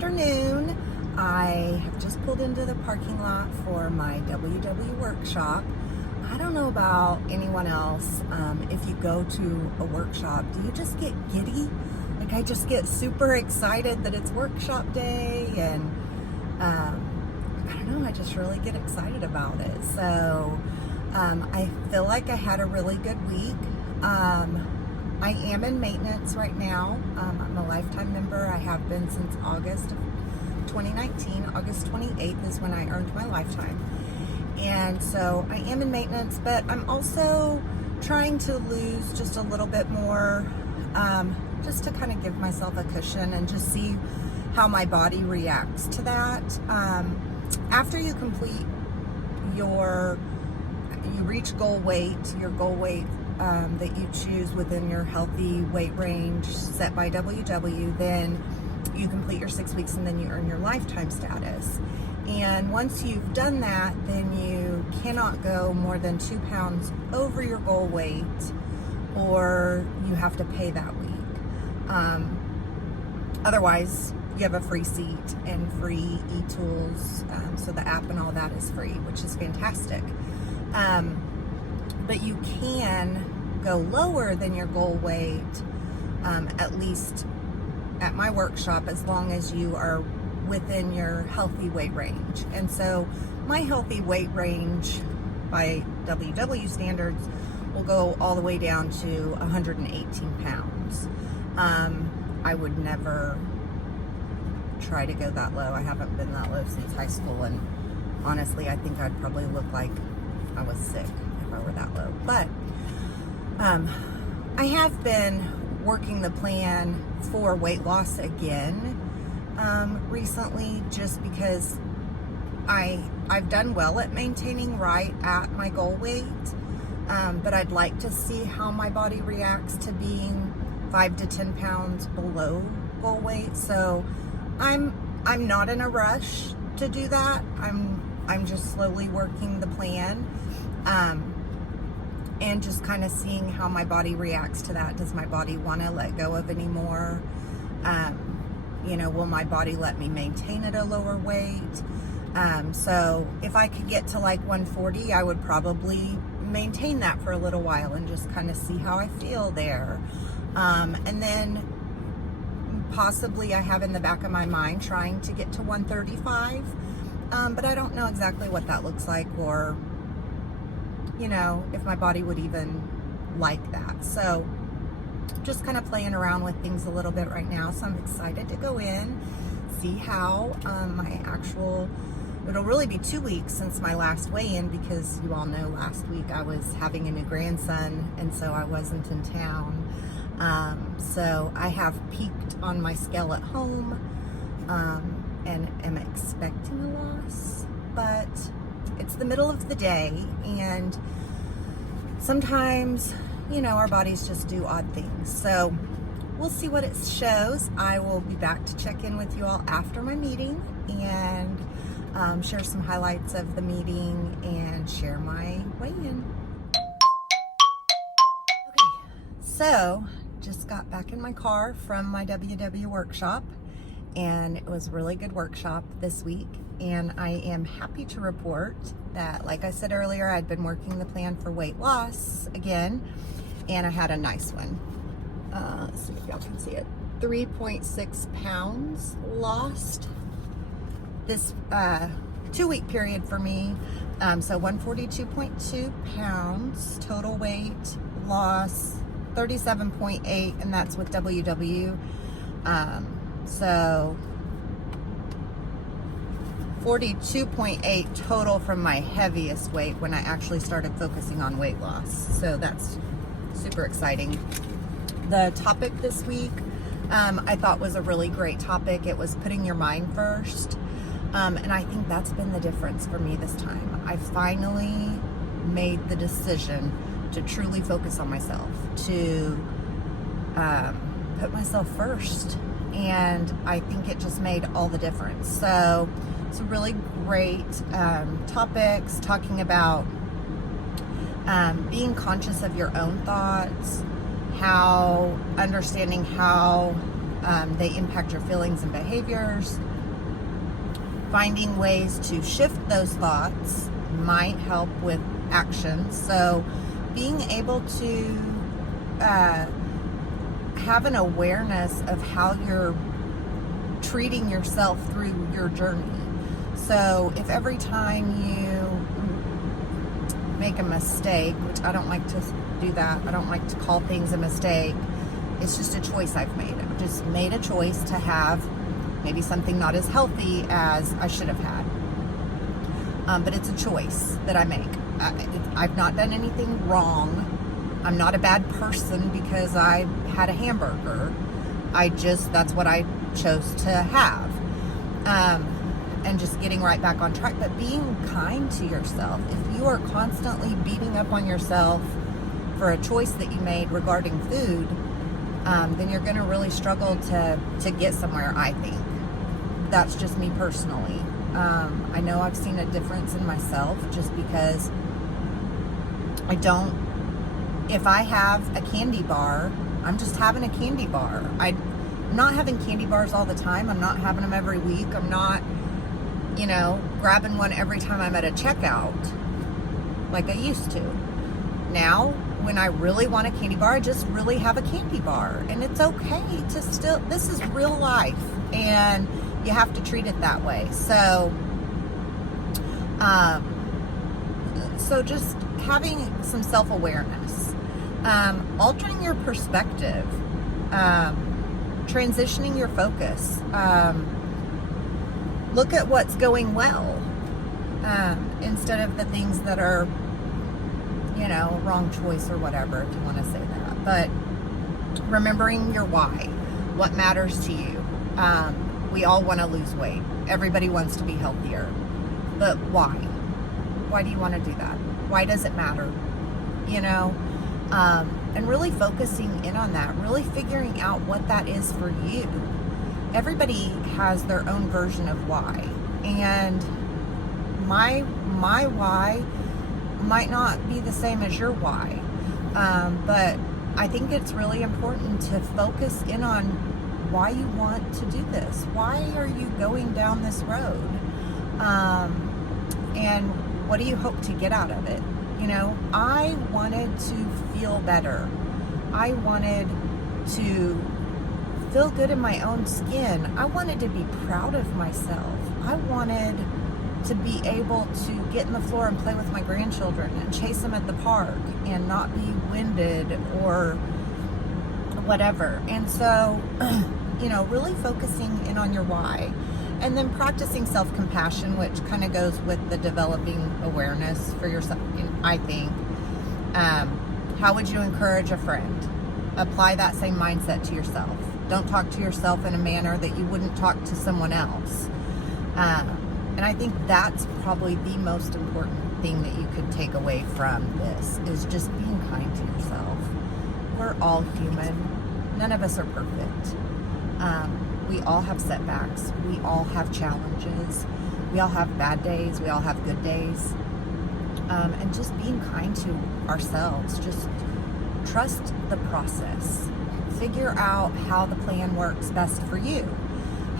afternoon. I have just pulled into the parking lot for my WW workshop. I don't know about anyone else. If you go to a workshop, do you just get giddy? Like, I just get super excited that it's workshop day, and I don't know, I just really get excited about it. So I feel like I had a really good week. I am in maintenance right now. I'm a lifetime member. I have been since August of 2019. August 28th is when I earned my lifetime. And so I am in maintenance, but I'm also trying to lose just a little bit more, just to kind of give myself a cushion and just see how my body reacts to that. After you complete you reach goal weight, your goal weight that you choose within your healthy weight range set by WW, then you complete your 6 weeks and then you earn your lifetime status. And once you've done that, then you cannot go more than 2 pounds over your goal weight, or you have to pay that week. Otherwise, you have a free seat and free e-tools, so the app and all that is free, which is fantastic. But you can go lower than your goal weight, at least at my workshop, as long as you are within your healthy weight range. And so my healthy weight range by WW standards will go all the way down to 118 pounds. I would never try to go that low. I haven't been that low since high school, and honestly, I think I'd probably look like I was sick if I were that low. But I have been working the plan for weight loss again recently, just because I've done well at maintaining right at my goal weight, but I'd like to see how my body reacts to being 5 to 10 pounds below goal weight. So I'm not in a rush to do that. I'm just slowly working the plan, and just kind of seeing how my body reacts to that. Does my body want to let go of any more? Will my body let me maintain at a lower weight? So if I could get to like 140, I would probably maintain that for a little while and just kind of see how I feel there. And then possibly I have in the back of my mind trying to get to 135, but I don't know exactly what that looks like, or if my body would even like that. So just kind of playing around with things a little bit right now. So I'm excited to go in, see how it'll really be 2 weeks since my last weigh-in, because you all know last week I was having a new grandson, and so I wasn't in town. So I have peaked on my scale at home, and am expecting a loss, but it's the middle of the day, and sometimes, our bodies just do odd things. So we'll see what it shows. I will be back to check in with you all after my meeting and share some highlights of the meeting and share my weigh-in. Okay, so just got back in my car from my WW workshop, and it was a really good workshop this week. And I am happy to report that, like I said earlier, I'd been working the plan for weight loss again, and I had a nice one. Let's see if y'all can see it. 3.6 pounds lost this 2-week period for me. So 142.2 pounds total weight loss, 37.8, and that's with WW. So 42.8 total from my heaviest weight when I actually started focusing on weight loss. So that's super exciting. The topic this week, I thought was a really great topic. It was putting your mind first. And I think that's been the difference for me this time. I finally made the decision to truly focus on myself, to put myself first. And I think it just made all the difference. So some really great topics, talking about being conscious of your own thoughts, understanding how They impact your feelings and behaviors. Finding ways to shift those thoughts might help with action. So being able to have an awareness of how you're treating yourself through your journey. So if every time you make a mistake, which I don't like to do that, I don't like to call things a mistake, it's just a choice I've made. I've just made a choice to have maybe something not as healthy as I should have had. But it's a choice that I make. I've not done anything wrong. I'm not a bad person because I had a hamburger. That's what I chose to have. And just getting right back on track. But being kind to yourself. If you are constantly beating up on yourself for a choice that you made regarding food, then you're going to really struggle to get somewhere, I think. That's just me personally. I know I've seen a difference in myself just because if I have a candy bar, I'm just having a candy bar. I'm not having candy bars all the time. I'm not having them every week. I'm not, grabbing one every time I'm at a checkout like I used to. Now, when I really want a candy bar, I just really have a candy bar. And it's okay to this is real life. And you have to treat it that way. So just having some self-awareness, altering your perspective, transitioning your focus, look at what's going well, instead of the things that are, wrong choice or whatever, if you want to say that. But remembering your why, what matters to you. We all want to lose weight. Everybody wants to be healthier. But why? Why do you want to do that? Why does it matter? And really focusing in on that, really figuring out what that is for you. Everybody has their own version of why. And my why might not be the same as your why. But I think it's really important to focus in on why you want to do this. Why are you going down this road? And what do you hope to get out of it? I wanted to feel better. I wanted to feel good in my own skin. I wanted to be proud of myself. I wanted to be able to get in the floor and play with my grandchildren and chase them at the park and not be winded or whatever. And so, really focusing in on your why, and then practicing self-compassion, which kind of goes with the developing awareness for yourself, I think. How would you encourage a friend? Apply that same mindset to yourself. Don't talk to yourself in a manner that you wouldn't talk to someone else. And I think that's probably the most important thing that you could take away from this, is just being kind to yourself. We're all human. None of us are perfect. We all have setbacks. We all have challenges. We all have bad days. We all have good days. And just being kind to ourselves. Just trust the process. Figure out how the plan works best for you.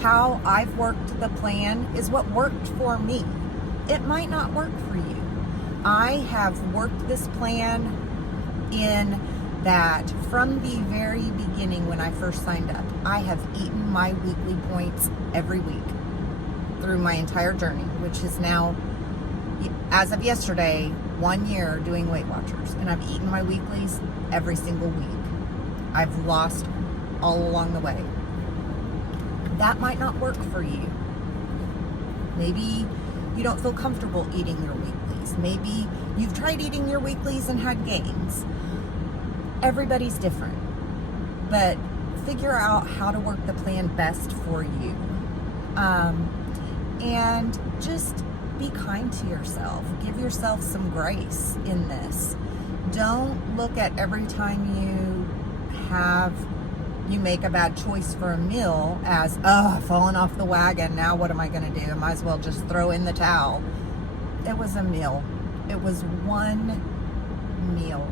How I've worked the plan is what worked for me. It might not work for you. I have worked this plan in that from the very beginning when I first signed up, I have eaten my weekly points every week through my entire journey, which is now, as of yesterday, 1 year doing Weight Watchers. And I've eaten my weeklies every single week. I've lost all along the way. That might not work for you. Maybe you don't feel comfortable eating your weeklies. Maybe you've tried eating your weeklies and had gains. Everybody's different. But figure out how to work the plan best for you. And just be kind to yourself. Give yourself some grace in this. Don't look at every time you make a bad choice for a meal as, I've fallen off the wagon. Now what am I going to do? I might as well just throw in the towel. It was a meal. It was one meal.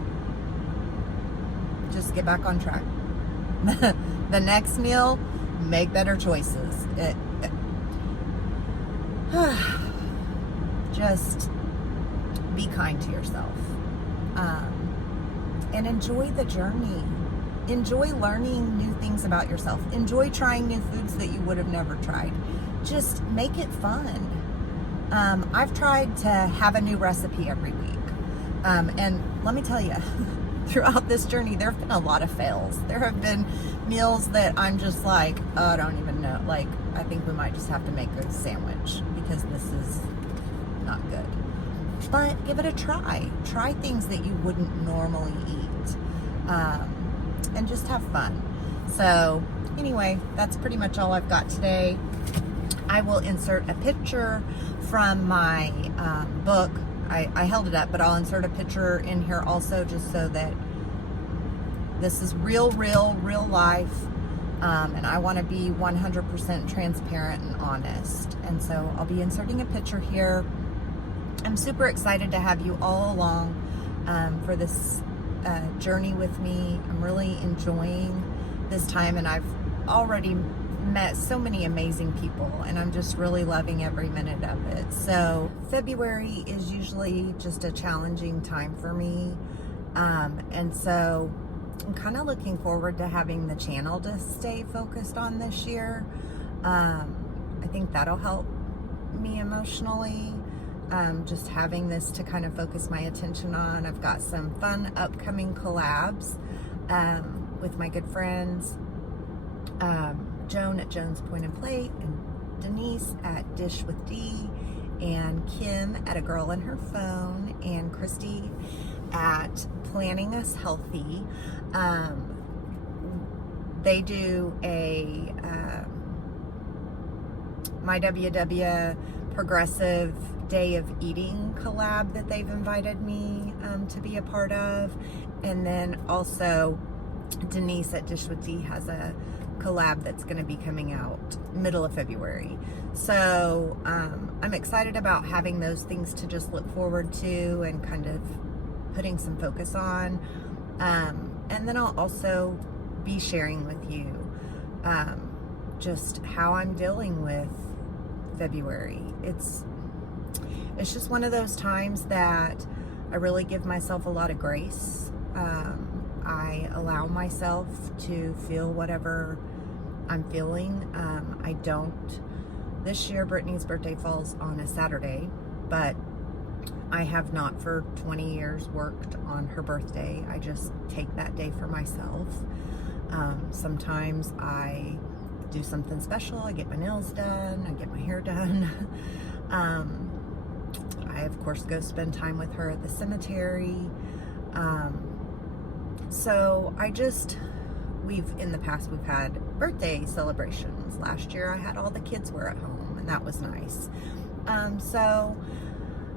Just get back on track. The next meal, make better choices. Just be kind to yourself, and enjoy the journey. Enjoy learning new things about yourself. Enjoy trying new foods that you would have never tried. Just make it fun. I've tried to have a new recipe every week. And let me tell you, throughout this journey, there have been a lot of fails. There have been meals that I'm just like, oh, I don't even know. Like, I think we might just have to make a sandwich because this is not good. But give it a try. Try things that you wouldn't normally eat. And just have fun. So anyway, that's pretty much all I've got today. I will insert a picture from my book. I held it up, but I'll insert a picture in here also, just so that this is real life. And I want to be 100% transparent and honest. And so I'll be inserting a picture here. I'm super excited to have you all along for this journey with me. I'm really enjoying this time, and I've already met so many amazing people, and I'm just really loving every minute of it. So February is usually just a challenging time for me, and so I'm kind of looking forward to having the channel to stay focused on this year. I think that'll help me emotionally. Just having this to kind of focus my attention on. I've got some fun upcoming collabs with my good friends, Joan at Joan's Point and Plate, and Denise at Dish with D, and Kim at A Girl and Her Phone, and Christy at Planning Us Healthy. They do a My WW Progressive Day of Eating collab that they've invited me to be a part of. And then also Denise at Dish with D has a collab that's going to be coming out middle of February. So I'm excited about having those things to just look forward to and kind of putting some focus on. And then I'll also be sharing with you just how I'm dealing with February. It's just one of those times that I really give myself a lot of grace. I allow myself to feel whatever I'm feeling. I don't. This year, Brittany's birthday falls on a Saturday, but I have not for 20 years worked on her birthday. I just take that day for myself. Sometimes I do something special. I get my nails done. I get my hair done. I, of course, go spend time with her at the cemetery. So in the past, we've had birthday celebrations. Last year, I had all the kids were at home, and that was nice. So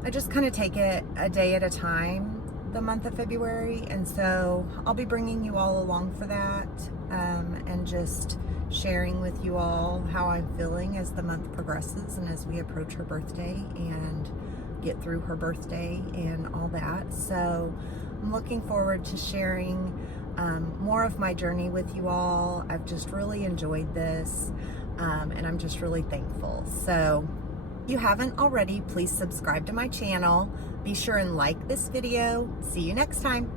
I just kind of take it a day at a time, the month of February. And so I'll be bringing you all along for that, and just sharing with you all how I'm feeling as the month progresses and as we approach her birthday and get through her birthday and all that. So I'm looking forward to sharing more of my journey with you all. I've just really enjoyed this, and I'm just really thankful. So if you haven't already, please subscribe to my channel. Be sure and like this video. See you next time.